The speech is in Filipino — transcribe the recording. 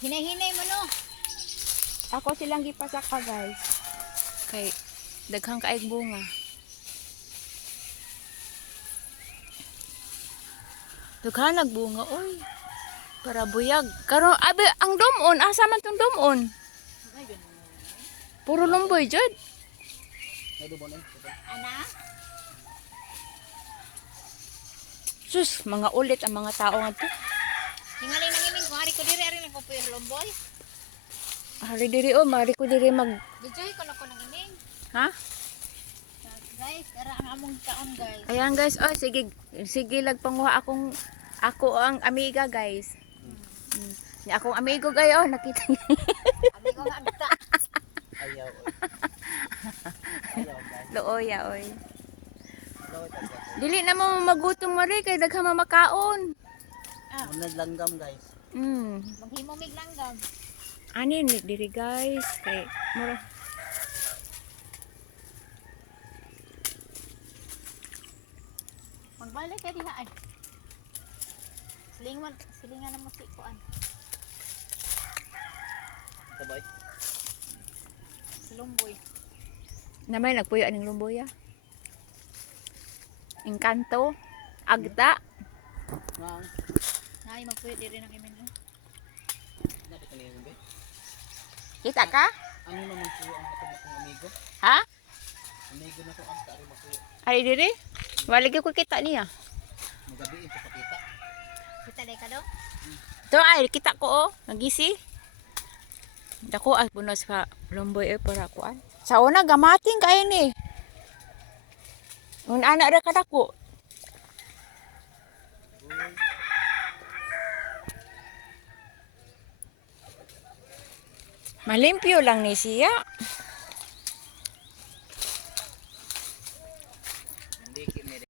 Hinay-hinay mo no. Ako silang gipasaka guys. Kay daghang kaayog bunga. Daghan nagbunga oy. Para buyag. Karon abi ang domon, asa man tong domon? Puro lumboy jud. Ana? Sus, mga ulit ang mga tao ngadto. Tingali nang iming ko hari ko diri ari nang kupuyo lomboy. Hari diri o, mari ko diri mag Bijoy ko na ko nang iming. ha? Guys, tara ang among taon guys. Ayan guys, oh sige lagpanguha ako ang amiga guys. Ni akong amigo gayo, nakita niya. Abi ko nga bita. Ayaw. Looya oy. Dili na mo magutom mo rin kay daghang mamakaon. Munag langgam guys. Maghimo mig langgam. Ani ni diri guys kay mura. Magbalik ka diha ay. Silingan na mo si kuan. Sabay. Si Lumboy. Namay nagpuyo aning lumboya. Engkanto, agda. Nang. Nay magpuyo diri nang iming. Nabi ka niya ba? Kita ka? Ano naman po ang akong amigo? Ha? Amigo na ko ang tari makuya. Ari diri? Waligi ko kita niya. Magabiin sa pakita. Kita day ka do? To ay kita ko oh, nagisi. Dako ay bunos ka lumboy para kuan. Sa una gamating kay ni. Un anak ra kadako. Malimpyo lang ni siya.